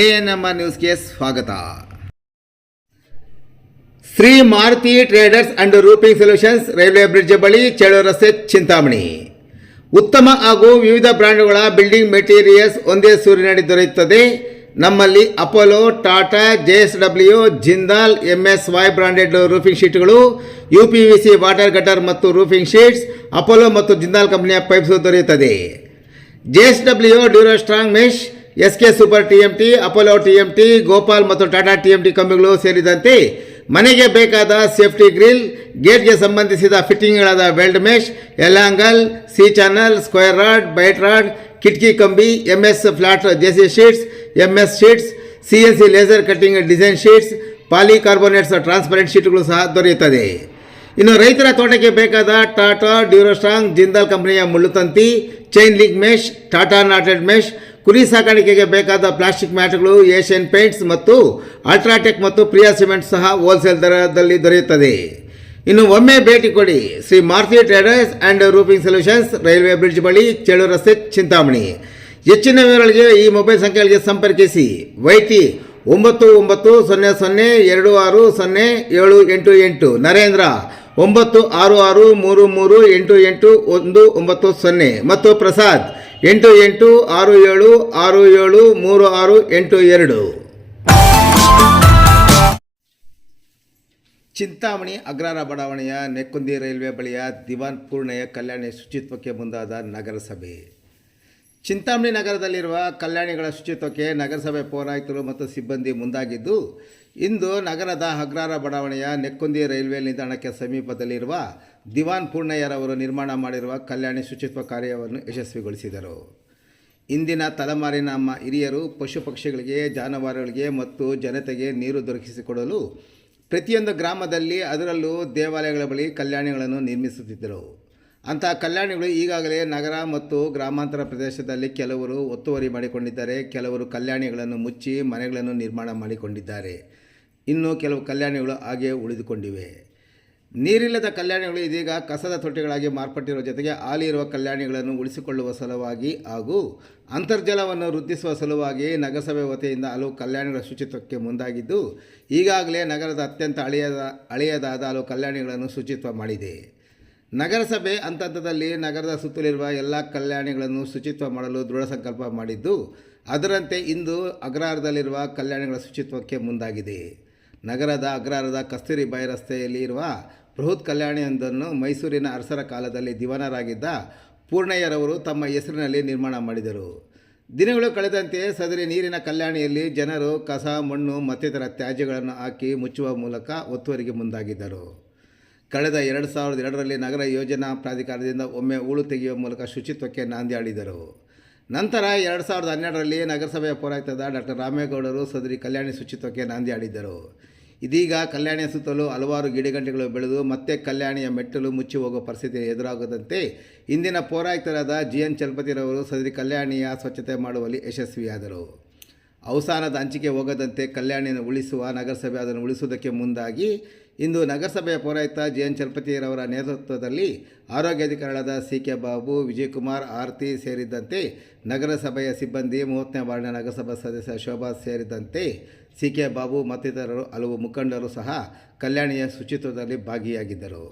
ANMR ನ್ಯೂಸ್ಗೆ ಸ್ವಾಗತ. Shri Maruti traders and roofing solutions, railway bridge ಬಳಿ, ಚೇಳೂರು ರಸ್ತೆ, ಚಿಂತಾಮಣಿ. ಉತ್ತಮ ಹಾಗೂ ವಿವಿಧ ಬ್ರ್ಯಾಂಡ್ಗಳ ಬಿಲ್ಡಿಂಗ್ ಮೆಟೀರಿಯಲ್ಸ್ ಒಂದೇ ಸೂರಿನಡಿ ದೊರೆಯುತ್ತದೆ. ನಮ್ಮಲ್ಲಿ Apollo, Tata, JSW, Jindal, MSY branded roofing ಶೀಟ್ಗಳು, UPVC ವಾಟರ್ ಗಟರ್ ಮತ್ತು ರೂಫಿಂಗ್ ಶೀಟ್ಸ್, ಅಪೋಲೋ ಮತ್ತು ಜಿಂದಾಲ್ ಕಂಪನಿಯ ಪೈಪ್ಸ್ ದೊರೆಯುತ್ತದೆ. JSW Durostrong mesh, SK super TMT, Apollo TMT, Gopal ಮತ್ತು ಟಾಟಾ TMT ಕಂಬಿಗಳು ಸೇರಿದಂತೆ ಮನೆಗೆ ಬೇಕಾದ ಸೇಫ್ಟಿ ಗ್ರಿಲ್, ಗೇಟ್ಗೆ ಸಂಬಂಧಿಸಿದ ಫಿಟ್ಟಿಂಗ್ಗಳಾದ weld mesh, L angle, C channel, square rod, ಬೈಟ್ ರಾಡ್, ಕಿಟಕಿ ಕಂಬಿ, MS flat JC sheets, MS sheets, CNC laser cutting design sheets, polycarbonates transparent ಶೀಟ್ಗಳು ಸಹ ದೊರೆಯುತ್ತದೆ. ಇನ್ನು ರೈತರ ತೋಟಕ್ಕೆ ಬೇಕಾದ ಟಾಟಾ ಡ್ಯೂರೋಸ್ಟ್ರಾಂಗ್, ಜಿಂದಾಲ್ ಕಂಪನಿಯ ಮುಳ್ಳುತಂತಿ, chain link mesh, Tata knotted mesh, ಕುರಿ ಸಾಕಾಣಿಕೆಗೆ ಬೇಕಾದ ಪ್ಲಾಸ್ಟಿಕ್ ಮ್ಯಾಟ್ಗಳು, ಏಷ್ಯನ್ ಪೇಂಟ್ಸ್ ಮತ್ತು ಅಲ್ಟ್ರಾಟೆಕ್ ಮತ್ತು ಪ್ರಿಯಾ ಸಿಮೆಂಟ್ ಸಹ ಹೋಲ್ಸೇಲ್ ದರದಲ್ಲಿ ದೊರೆಯುತ್ತದೆ. ಇನ್ನು ಒಮ್ಮೆ ಭೇಟಿ ಕೊಡಿ Shri Maruti traders and roofing solutions, railway bridge ಬಳಿ, ಚೇಳೂರು ರಸ್ತೆ, ಚಿಂತಾಮಣಿ. ಹೆಚ್ಚಿನ ವಿವರಗಳಿಗೆ ಈ ಮೊಬೈಲ್ ಸಂಖ್ಯೆಗಳಿಗೆ ಸಂಪರ್ಕಿಸಿ. YT 9920260788, ನರೇಂದ್ರ 9663388190 ಮತ್ತು ಪ್ರಸಾದ್ 8867673682. ಚಿಂತಾಮಣಿ ಅಗ್ರಹಾರ ಬಡಾವಣೆಯ ನೆಕ್ಕುಂದಿ ರೈಲ್ವೆ ಬಳಿಯ ದಿವಾನ್ ಪೂರ್ಣಯ್ಯ ಕಲ್ಯಾಣಿ ಶುಚಿತ್ವಕ್ಕೆ ಮುಂದಾದ ನಗರಸಭೆ. ಚಿಂತಾಮಣಿ ನಗರದಲ್ಲಿರುವ ಕಲ್ಯಾಣಿಗಳ ಶುಚಿತ್ವಕ್ಕೆ ನಗರಸಭೆ ಪೌರಾಯುಕ್ತರು ಮತ್ತು ಸಿಬ್ಬಂದಿ ಮುಂದಾಗಿದ್ದು, ಇಂದು ನಗರದ ಅಗ್ರಹಾರ ಬಡಾವಣೆಯ ನೆಕ್ಕುಂದಿ ರೈಲ್ವೆ ನಿಲ್ದಾಣಕ್ಕೆ ಸಮೀಪದಲ್ಲಿರುವ ದಿವಾನ್ ಪೂರ್ಣಯ್ಯರವರು ನಿರ್ಮಾಣ ಮಾಡಿರುವ ಕಲ್ಯಾಣಿ ಶುಚಿತ್ವ ಕಾರ್ಯವನ್ನು ಯಶಸ್ವಿಗೊಳಿಸಿದರು. ಇಂದಿನ ತಲೆಮಾರಿನ ನಮ್ಮ ಹಿರಿಯರು ಪಶು ಪಕ್ಷಿಗಳಿಗೆ, ಜಾನುವಾರುಗಳಿಗೆ ಮತ್ತು ಜನತೆಗೆ ನೀರು ದೊರಕಿಸಿಕೊಡಲು ಪ್ರತಿಯೊಂದು ಗ್ರಾಮದಲ್ಲಿ, ಅದರಲ್ಲೂ ದೇವಾಲಯಗಳ ಬಳಿ ಕಲ್ಯಾಣಿಗಳನ್ನು ನಿರ್ಮಿಸುತ್ತಿದ್ದರು. ಅಂತಹ ಕಲ್ಯಾಣಿಗಳು ಈಗಾಗಲೇ ನಗರ ಮತ್ತು ಗ್ರಾಮಾಂತರ ಪ್ರದೇಶದಲ್ಲಿ ಕೆಲವರು ಒತ್ತುವರಿ ಮಾಡಿಕೊಂಡಿದ್ದಾರೆ. ಕೆಲವರು ಕಲ್ಯಾಣಿಗಳನ್ನು ಮುಚ್ಚಿ ಮನೆಗಳನ್ನು ನಿರ್ಮಾಣ ಮಾಡಿಕೊಂಡಿದ್ದಾರೆ. ಇನ್ನು ಕೆಲವು ಕಲ್ಯಾಣಿಗಳು ಹಾಗೆಯೇ ಉಳಿದುಕೊಂಡಿವೆ. ನೀರಿಲ್ಲದ ಕಲ್ಯಾಣಿಗಳು ಇದೀಗ ಕಸದ ತೊಟ್ಟಿಗಳಾಗಿ ಮಾರ್ಪಟ್ಟಿರುವ ಜೊತೆಗೆ ಹಾಲಿ ಇರುವ ಕಲ್ಯಾಣಿಗಳನ್ನು ಉಳಿಸಿಕೊಳ್ಳುವ ಸಲುವಾಗಿ ಹಾಗೂ ಅಂತರ್ಜಲವನ್ನು ವೃದ್ಧಿಸುವ ಸಲುವಾಗಿ ನಗರಸಭೆ ವತಿಯಿಂದ ಹಲವು ಕಲ್ಯಾಣಿಗಳ ಶುಚಿತ್ವಕ್ಕೆ ಮುಂದಾಗಿದ್ದು, ಈಗಾಗಲೇ ನಗರದ ಅತ್ಯಂತ ಹಳೆಯದಾದ ಹಲವು ಕಲ್ಯಾಣಿಗಳನ್ನು ಶುಚಿತ್ವ ಮಾಡಿದೆ. ನಗರಸಭೆ ಹಂತದಲ್ಲಿ ನಗರದ ಸುತ್ತಲಿರುವ ಎಲ್ಲ ಕಲ್ಯಾಣಿಗಳನ್ನು ಶುಚಿತ್ವ ಮಾಡಲು ದೃಢ ಸಂಕಲ್ಪ ಮಾಡಿದ್ದು, ಅದರಂತೆ ಇಂದು ಅಗ್ರಹಾರದಲ್ಲಿರುವ ಕಲ್ಯಾಣಿಗಳ ಶುಚಿತ್ವಕ್ಕೆ ಮುಂದಾಗಿದೆ. ನಗರದ ಅಗ್ರಹಾರದ ಕಸ್ತೂರಿಬಾಯಿ ರಸ್ತೆಯಲ್ಲಿ ಇರುವ ಬೃಹತ್ ಕಲ್ಯಾಣಿಯೊಂದನ್ನು ಮೈಸೂರಿನ ಅರಸರ ಕಾಲದಲ್ಲಿ ದಿವಾನರಾಗಿದ್ದ ಪೂರ್ಣಯ್ಯರವರು ತಮ್ಮ ಹೆಸರಿನಲ್ಲಿ ನಿರ್ಮಾಣ ಮಾಡಿದರು. ದಿನಗಳು ಕಳೆದಂತೆ ಸದರಿ ನೀರಿನ ಕಲ್ಯಾಣಿಯಲ್ಲಿ ಜನರು ಕಸ, ಮಣ್ಣು ಮತ್ತಿತರ ತ್ಯಾಜ್ಯಗಳನ್ನು ಹಾಕಿ ಮುಚ್ಚುವ ಮೂಲಕ ಒತ್ತುವರಿಗೆ ಮುಂದಾಗಿದ್ದರು. ಕಳೆದ 2002ರಲ್ಲಿ ನಗರ ಯೋಜನಾ ಪ್ರಾಧಿಕಾರದಿಂದ ಒಮ್ಮೆ ಹೂಳು ತೆಗೆಯುವ ಮೂಲಕ ಶುಚಿತ್ವಕ್ಕೆ ನಾಂದಿ ಹಾಡಿದರು. ನಂತರ 2012ರಲ್ಲಿ ನಗರಸಭೆಯ ಪೌರಾಯುಕ್ತರಾದ ಡಾಕ್ಟರ್ ರಾಮೇಗೌಡರು ಸದರಿ ಕಲ್ಯಾಣಿ ಶುಚಿತ್ವಕ್ಕೆ ನಾಂದಿ ಹಾಡಿದ್ದರು. ಇದೀಗ ಕಲ್ಯಾಣಿಯ ಸುತ್ತಲೂ ಹಲವಾರು ಗಿಡಗಂಟೆಗಳು ಬೆಳೆದು ಮತ್ತೆ ಕಲ್ಯಾಣಿಯ ಮೆಟ್ಟಲು ಮುಚ್ಚಿ ಹೋಗುವ ಪರಿಸ್ಥಿತಿ ಎದುರಾಗದಂತೆ ಇಂದಿನ ಪೌರಾಯುಕ್ತರಾದ GN ಚಲಪತಿರವರು ಸದರಿ ಕಲ್ಯಾಣಿಯ ಸ್ವಚ್ಛತೆ ಮಾಡುವಲ್ಲಿ ಯಶಸ್ವಿಯಾದರು. ಅವಸಾನದ ಹಂಚಿಕೆ ಹೋಗದಂತೆ ಕಲ್ಯಾಣಿಯನ್ನು ಉಳಿಸುವ ನಗರಸಭೆ ಅದನ್ನು ಉಳಿಸುವುದಕ್ಕೆ ಮುಂದಾಗಿ ಇಂದು ನಗರಸಭೆಯ ಪೌರಾಯುಕ್ತ GN ಚಲಪತಿರವರ ನೇತೃತ್ವದಲ್ಲಿ ಆರೋಗ್ಯಾಧಿಕಾರಿಗಳಾದ CK ಬಾಬು, ವಿಜಯಕುಮಾರ್, ಆರತಿ ಸೇರಿದಂತೆ ನಗರಸಭೆಯ ಸಿಬ್ಬಂದಿ, 30ನೇ ವಾರ್ಡ್ನ ನಗರಸಭಾ ಸದಸ್ಯ ಶೋಭಾ ಸೇರಿದಂತೆ CK ಬಾಬು ಮತ್ತಿತರರು ಹಲವು ಮುಖಂಡರು ಸಹ ಕಲ್ಯಾಣಿಯ ಶುಚಿತ್ವದಲ್ಲಿ ಭಾಗಿಯಾಗಿದ್ದರು.